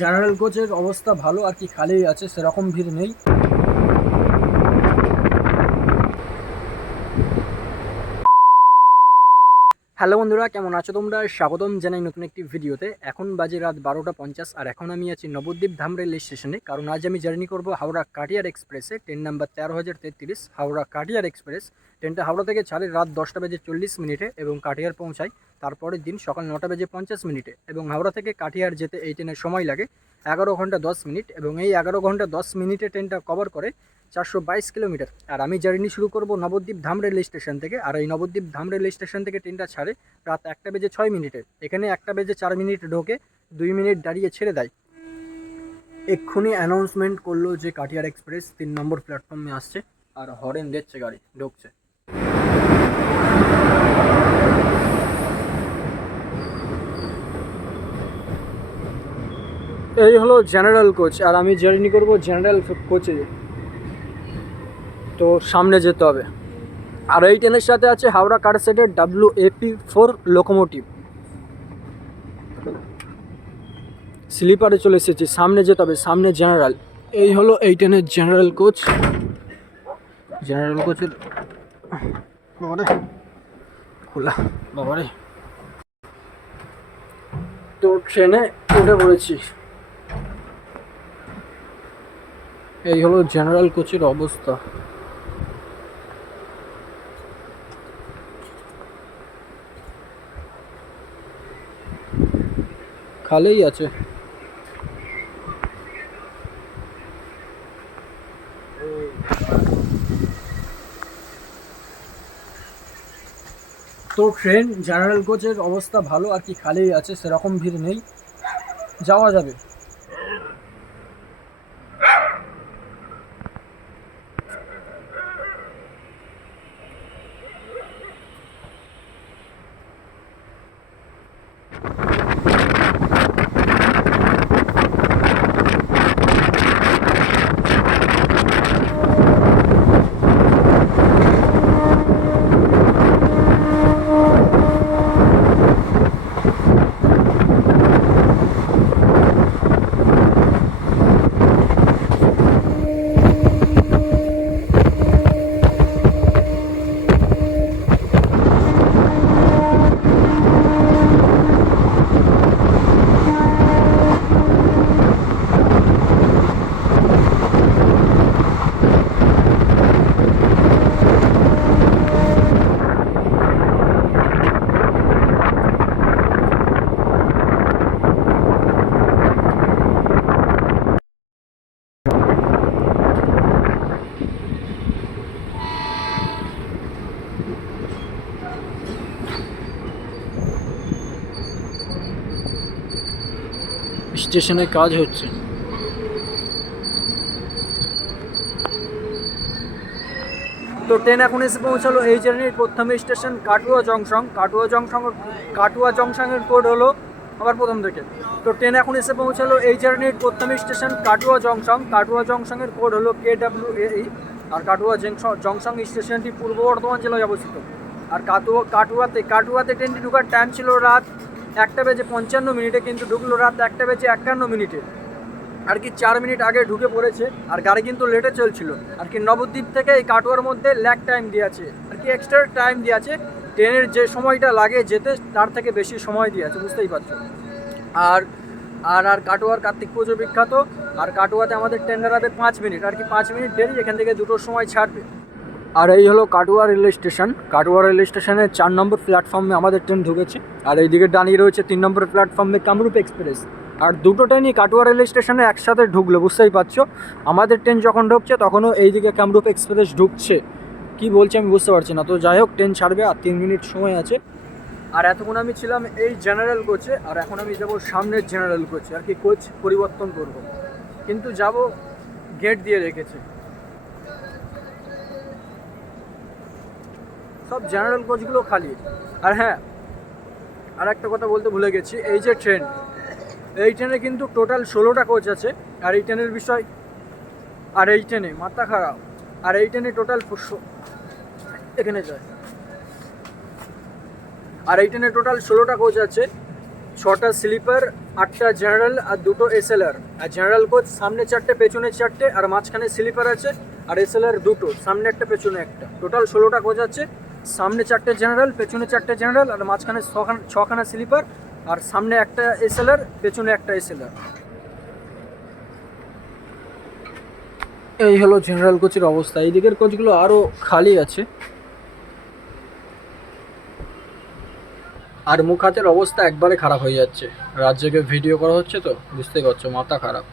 General কোচের অবস্থা ভালো আর কি, খালি আছে, সেরকম ভিড় নেই। হ্যালো বন্ধুরা, কেমন আছো তোমরা? স্বাগতম জানাই নতুন একটি ভিডিওতে। এখন বাজে রাত 12টা 50 আর এখন আমি আছি নবদ্বীপ ধাম রেল স্টেশনে। কারণ আজ আমি জার্নি করব হাওড়া কাটিয়ার এক্সপ্রেসে। Train number 13,033 Howrah Katihar express. ট্রেনটা হাওড়া থেকে ছাড়ে রাত 10টা বেজে 40 মিনিটে এবং কাটিয়ার পৌঁছায় তারপরের দিন সকাল 9টা বেজে 50 মিনিটে। এবং হাওড়া থেকে কাটিয়ার যেতে এই ট্রেনের সময় লাগে 11 ঘন্টা 10 মিনিট এবং এই 11 ঘন্টা 10 মিনিটে ট্রেনটা কভার করে 422 কিলোমিটার। আর আমি জার্নি শুরু করব নবদ্বীপ ধাম রেল স্টেশন থেকে। আর এই নবদ্বীপ ধাম রেল স্টেশন থেকে ট্রেনটা ছাড়ে রাত 1টা বেজে 6 মিনিটে। এখানে 1টা বেজে 4 মিনিট ঢোকে, 2 মিনিট দাঁড়িয়ে ছেড়ে দেয়। এক্ষুনি অ্যানাউন্সমেন্ট করলো যে কাটিয়ার এক্সপ্রেস 3 নম্বর প্ল্যাটফর্মে আসছে আর হরেন দিচ্ছে, গাড়ি ঢুকছে। এই হলো জেনারেল কোচ আর আমি জার্নি করব জেনারেল কোচে। তো সামনে যেতে হবে। আর এই ট্রেনের সাথে আছে হাওড়া কারসেটের WAP4 লোকোমোটিভ। স্লিপারে চলে এসেছি, সামনে যেতে হবে, সামনে জেনারেল। এই হলো এই ট্রেনের জেনারেল কোচ। জেনারেল কোচের বাবারে খোলা, বাবারে। তো ট্রেনে উঠে পড়েছি। এই হলো জেনারেল কোচের অবস্থা। খালিই আছে। তো ট্রেন জেনারেল কোচের অবস্থা ভালো আর কি, খালিই আছে, সেরকম ভিড় নেই, যাওয়া যাবে। স্টেশনে কাজ হচ্ছে। তো ট্রেন এখন এসে পৌঁছালো এই জার্নির প্রথম স্টেশন কাটুয়া জংশন। কাটুয়া জংশনের কোড হলো আবার প্রথম থেকে। তো ট্রেন এখন এসে পৌঁছালো এই জার্নির প্রথম স্টেশন কাটুয়া জংশন। কাটুয়া জংশনের কোড হলো KWAE। আর কাটুয়া জংশন স্টেশনটি পূর্ব বর্ধমান জেলায় অবস্থিত। আর কাটুয়াতে ট্রেনটি ঢোকার টাইম ছিল রাত 1টা বেজে 55 মিনিটে, কিন্তু ঢুকলো রাত 1টা বেজে 51 মিনিটে। আর কি 4 মিনিট আগে ঢুকে পড়েছে। আর গাড়ি কিন্তু লেটে চলছিল আর কি। নবদ্বীপ থেকে এই কাটোয়ার মধ্যে ল্যাগ টাইম দিয়েছে আর কি, এক্সট্রা টাইম দিয়েছে। ট্রেনের যে সময়টা লাগে যেতে তার থেকে বেশি সময় দিয়েছে, বুঝতেই পারছো। আর আর আর কাটোয়ার কার্তিক পুজো বিখ্যাত। আর কাটোয়াতে আমাদের ট্রেন দাঁড়াবে 5 মিনিট আর কি, 5 মিনিট দেরি, এখান থেকে 2টোর সময় ছাড়বে। আর এই হলো Katwa rail station. Katwa rail স্টেশনে 4 নম্বর প্ল্যাটফর্মে আমাদের ট্রেন ঢুকেছে। আর এইদিকে দাঁড়িয়ে রয়েছে 3 নম্বর প্ল্যাটফর্মে কামরূপ এক্সপ্রেস। আর দুটো ট্রেনই কাটোয়া রেল স্টেশনে একসাথে ঢুকলো, বুঝতেই পারছো। আমাদের ট্রেন যখন ঢুকছে তখনও এইদিকে কামরূপ এক্সপ্রেস ঢুকছে। কি বলছে আমি বুঝতে পারছি না। তো যাই হোক, ট্রেন ছাড়বে আর 3 মিনিট সময় আছে। আর এতক্ষণ আমি ছিলাম এই জেনারেল কোচে, আর এখন আমি যাব সামনের জেনারেল কোচে আর কি। কোচ পরিবর্তন করব, কিন্তু যাব গেট দিয়ে রেখেছে। সব জেনারেল কোচগুলো খালি। আর হ্যাঁ, আর একটা কথা বলতে ভুলে গেছি, এই যে ট্রেন, এই ট্রেনে কিন্তু টোটাল 16টা কোচ আছে। আর এই ট্রেনের বিষয়, আর এই ট্রেনে মাথা খারাপ। আর এই ট্রেনে টোটাল এখানে যায়। আর এই ট্রেনে টোটাল 16টা কোচ আছে। 6টা স্লিপার, 8টা জেনারেল আর 2টো এসএলআর। আর জেনারেল কোচ সামনে 4টে পেছনে 4টে, আর মাঝখানে স্লিপার আছে আর এসএলআর 2টো, সামনে একটা পেছনে একটা, টোটাল 16টা কোচ আছে। সামনে 4টে জেনারেল, পেছনে 4টে জেনারেল, আর মাঝখানে 6খানা স্লিপার, আর সামনে একটা এসএলআর, পেছনে একটা এসএলআর। এই হলো জেনারেল কোচের অবস্থা। এই দিকের কোচগুলো আরও খালি আছে। আর মুখ হাতের অবস্থা একবারে খারাপ হয়ে যাচ্ছে, রাত জেগে ভিডিও করা হচ্ছে তো বুঝতেই পারছো, মাথা খারাপ।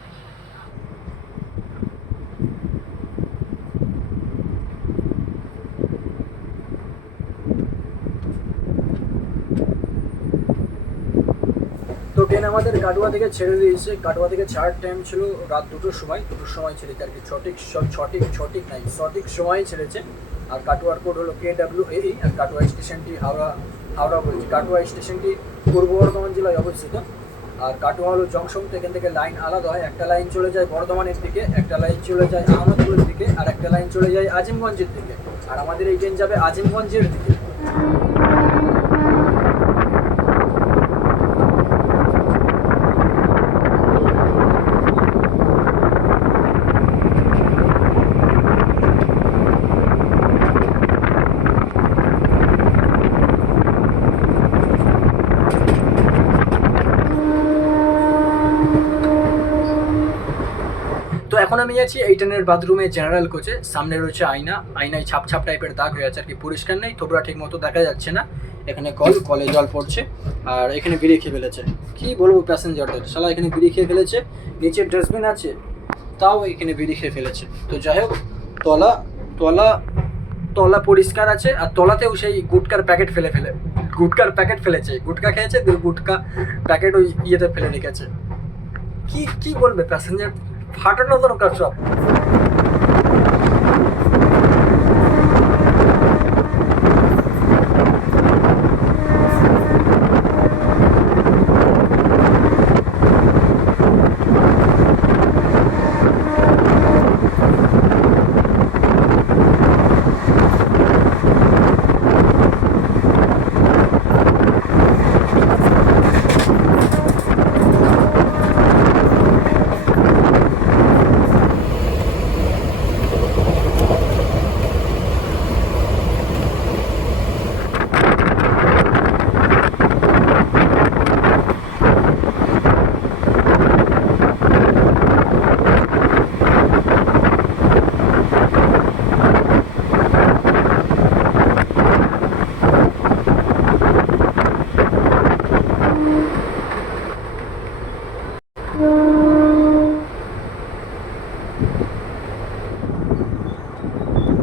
তো ট্রেন আমাদের কাটুয়া থেকে ছেড়ে দিয়েছে। কাটুয়া থেকে ছাড়ার টাইম ছিল রাত 2টোর সময় ছেড়েছে আর কি। সঠিক নাই, সঠিক সময় ছেড়েছে। আর কাটুয়ার কোড হলো KWAE। আর কাটুয়া স্টেশনটি হাওড়া বলছি, কাটুয়া স্টেশনটি পূর্ব বর্ধমান জেলায় অবস্থিত। আর কাটুয়া হলো জংশন, তো এখান থেকে লাইন আলাদা হয়। একটা লাইন চলে যায় বর্ধমানের দিকে, একটা লাইন চলে যায় আহমদপুরের দিকে, আর একটা লাইন চলে যায় আজিমগঞ্জের দিকে। আর আমাদের এই ট্রেন যাবে আজিমগঞ্জের দিকে। তো এখন আমি আছি এই ট্রেনের বাথরুমে জেনারেল কোচে। সামনে রয়েছে আয়নায় ছাপ টাইপের দাগ হয়ে আছে আর কি, পরিষ্কার নেই, থোবরা ঠিক মতো দেখা যাচ্ছে না। এখানে কলে জল পড়ছে। আর এখানে বিড়ি খেয়ে ফেলেছে, কি বলবো প্যাসেঞ্জারদের, শালা এখানে বিড়ি খেয়ে ফেলেছে। নিচে ডাস্টবিন আছে, তাও এখানে বিড়ি খেয়ে ফেলেছে। তো যাই হোক, তলা পরিষ্কার আছে, আর তলাতেও সেই গুটকার প্যাকেট ফেলেছে। গুটকা খেয়েছে, গুটকা প্যাকেট ওই ইয়েতে ফেলে রেখেছে। কি বলবে প্যাসেঞ্জার, ফাটানো দরকার সব।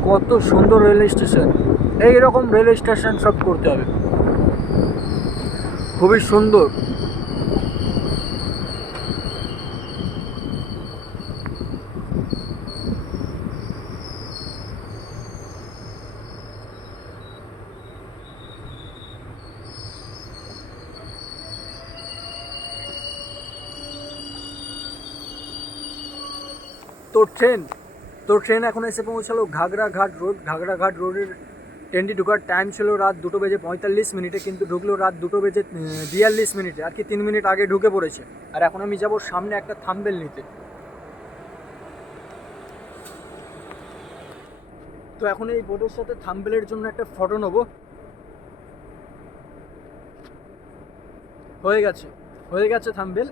কত সুন্দর রেলওয়ে স্টেশন, এইরকম রেলওয়ে স্টেশন সব করতে হবে, খুবই সুন্দর। তো ট্রেন এখন এসে পৌঁছালো ঘাগড়াঘাট রোডের। ট্রেনটি ঢোকার টাইম ছিল রাত 2:45, কিন্তু ঢুকলো রাত 2:42, আর কি 3 মিনিট আগে ঢুকে পড়েছে। আর এখন আমি যাব সামনে একটা থাম্বনেল নিতে। তো এখন এই বোর্ডের সাথে থাম্বনেলের জন্য একটা ফটো নেবো। হয়ে গেছে থাম্বনেল।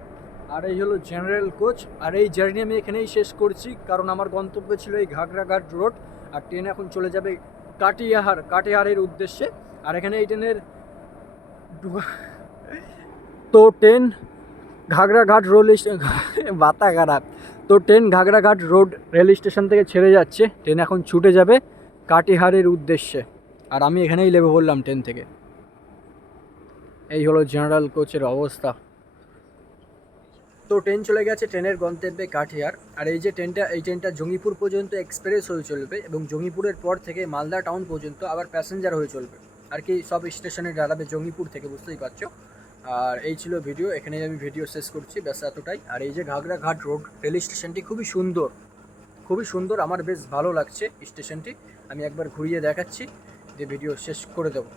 আর এই হলো জেনারেল কোচ। আর এই জার্নি আমি এখানেই শেষ করছি, কারণ আমার গন্তব্য ছিল এই ঘাগড়াঘাট রোড। আর ট্রেন এখন চলে যাবে কাটিহারের উদ্দেশ্যে। আর এখানে এই ট্রেনের তো ট্রেন ঘাগড়াঘাট ঘাগড়াঘাট রোড রেল স্টেশন থেকে ছেড়ে যাচ্ছে। ট্রেন এখন ছুটে যাবে কাটিহারের উদ্দেশ্যে। আর আমি এখানেই নেমে পড়লাম ট্রেন থেকে। এই হলো জেনারেল কোচের অবস্থা। তো ট্রেন চলে গেছে ট্রেনের গন্তব্যে কাটিহার। আর এই ট্রেনটা জঙ্গিপুর পর্যন্ত এক্সপ্রেস হয়ে চলবে, এবং জঙ্গিপুরের পর থেকে মালদা টাউন পর্যন্ত আবার প্যাসেঞ্জার হয়ে চলবে আর কি। সব স্টেশনে দাঁড়াবে জঙ্গিপুর থেকে, বুঝতেই পারছো। আর এই ছিল ভিডিও, এখানেই আমি ভিডিও শেষ করছি, ব্যাস এতটাই। আর এই যে ঘাগড়াঘাট রোড রেল স্টেশনটি খুবই সুন্দর, আমার বেশ ভালো লাগছে স্টেশনটি। আমি একবার ঘুরিয়ে দেখাচ্ছি, দিয়ে ভিডিও শেষ করে দেবো।